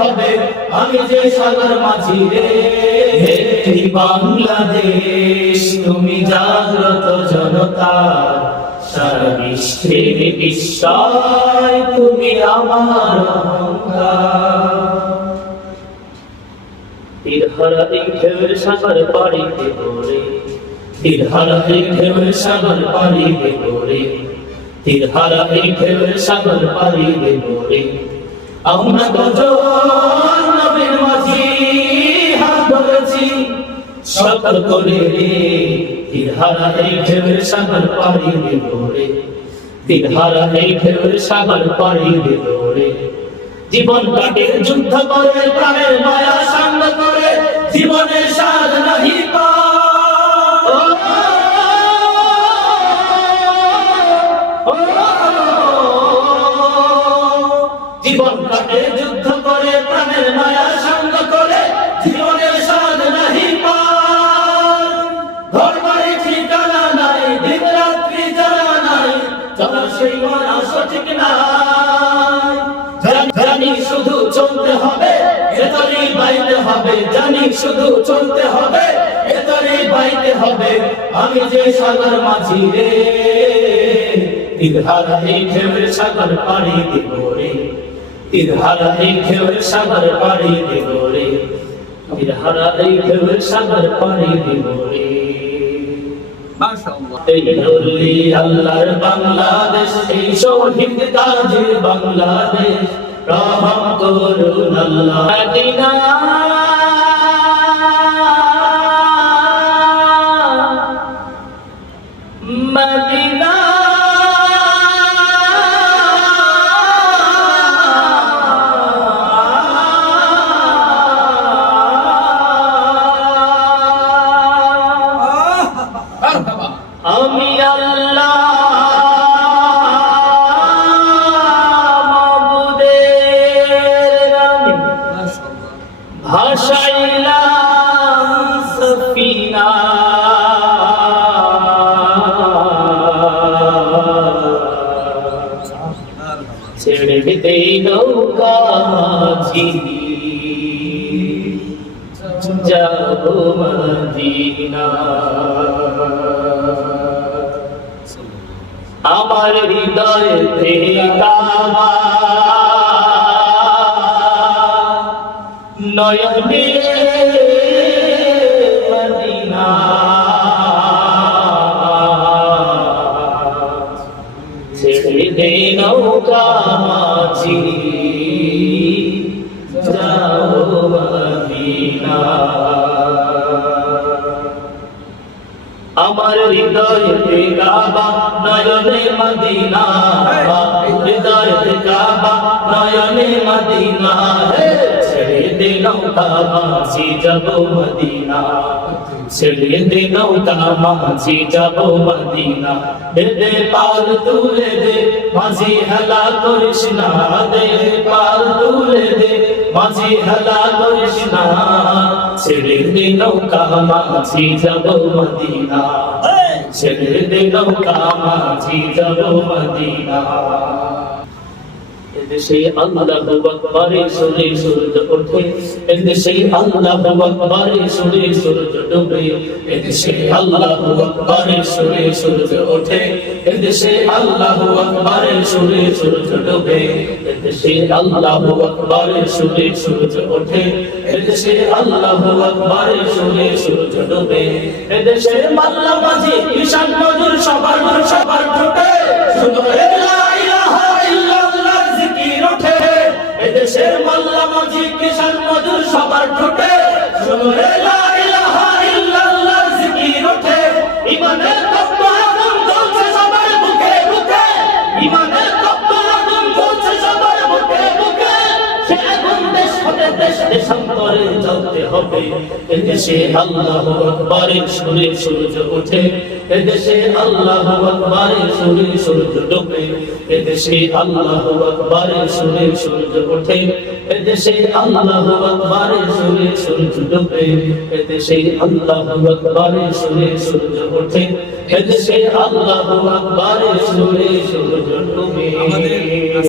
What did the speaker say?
হবে আমি যে সাগর মাঝি রে। একটি বাংলাদেশ তুমি জাগ্রত জনতা, সারা বিশ্বে বিস্ময় তুমি আমার অহংকার। তীরহারা এই ঢেউয়ের সাগর পাড়িতে পড়ে, তীরহারা এই ঢেউয়ের সাগর পাড়িতে পড়ে, তীরহারা এই ঢেউয়ের সাগর পাড়িতে পড়ে। আমরা দুজন নবীর মাঝি হাত ধরেছি সতর করে রে। তীরহারা এই ঢেউয়ের সাগর পাড়িতে পড়ে, তীরহারা এই ঢেউয়ের সাগর পাড়িতে পড়ে। জীবন কাটে যুদ্ধ করে, প্রাণের মায়া সাঙ্গ করে, জীবনের স্বাদ নাহি জীবন কাটে যুদ্ধ করে, প্রাণের মায়া সাঙ্গ করে, জীবনের স্বাদ নাহি ঘর বাড়ি ঠিকানা নাই, দিন রাত্রি জানা নাই, চলা সেই মানা সঠিক নাই। জানি শুধু চলতে হবে এতরি বাইতে হবে, জানি শুধু চলতে হবে এতরি বাইতে হবে আমি যে সাগর মাঝি রে। তীরহারা এই ঢেউয়ের সাগর পাড়ি দেব রে, তীরহারা এই ঢেউয়ের সাগর পাড়ি দেব রে, তীরহারা এই ঢেউয়ের সাগর পাড়ি দেব রে। মাশাআল্লাহ। এই নূরি আল্লাহর বাংলাদেশ, এই শহীদ গাজীর বাংলাদেশ, রহম করুন আল্লাহ। মদিনা মদিনা আমি আল্লাহ ভাসাইলাম সফিনা, ছেড়ে দেই নৌকা মাঝি যাব মদিনা। আমার হৃদয় থেকে নয়নে মদিনা, ছেড়ে দে নৌকা মাঝি যাও মদিনা। আমার হৃদয়তে কাবা নয়নে মদিনা, হৃদয়তে কাবা নয়নে মদিনা, ছেড়ে দে নৌকা মাঝি যাব মদিনা, ছেড়ে দে নৌকা মাঝি যাব মদিনা। দে পাল তুলে দে মাঝি হেলা করিস না, দে পাল তুলে দে মাঝি হেলা করিস না, ছেড়ে দে নৌকা মাঝি যাব মদিনা, ছেড়ে দে নৌকা মাঝি যাব মদিনা। এদেশে আল্লাহু আকবারে সুরে সূর্য ওঠে, এদেশে আল্লাহু আকবারে সুরে সূর্য ডুবে, এদেশে আল্লাহু আকবারে সুরে সূর্য ওঠে, এদেশে আল্লাহু আকবারে সুরে সূর্য ডুবে, এদেশে আল্লাহু আকবারে সুরে সূর্য ওঠে, এদেশে আল্লাহু আকবারে সুরে সূর্য ডুবে। এদেশে মাল্লা মাঝি ঈশান মজুর সবার সবার ঠোঁটে শুধু এদেশের মাল্লা মাঝি কিষান মজুর সবার ঠোঁটে শুনো লা ইলাহা ইল্লাল্লাহ জিকির ওঠে। ইমানের তপ্ত আগুন জ্বলছে সবার বুকে বুকে, ইমানের তপ্ত আগুন জ্বলছে সবার বুকে বুকে, সে আগুন দেশ হতে দেশ দেশান্তরে জ্বলতে হবে। এদেশে আল্লাহু আকবারের সুরে সূর্য ওঠে, এদেশে আল্লাহু আকবারের সুরে সূর্য ডোবে, এদেশে আল্লাহু আকবারের সুরে সূর্য ওঠে, এদেশে আল্লাহু আকবারের সুরে সূর্য ডোবে, এদেশে আল্লাহু আকবারের সুরে সূর্য ওঠে, এদেশে আল্লাহু আকবারের সুরে সূর্য ডোবে।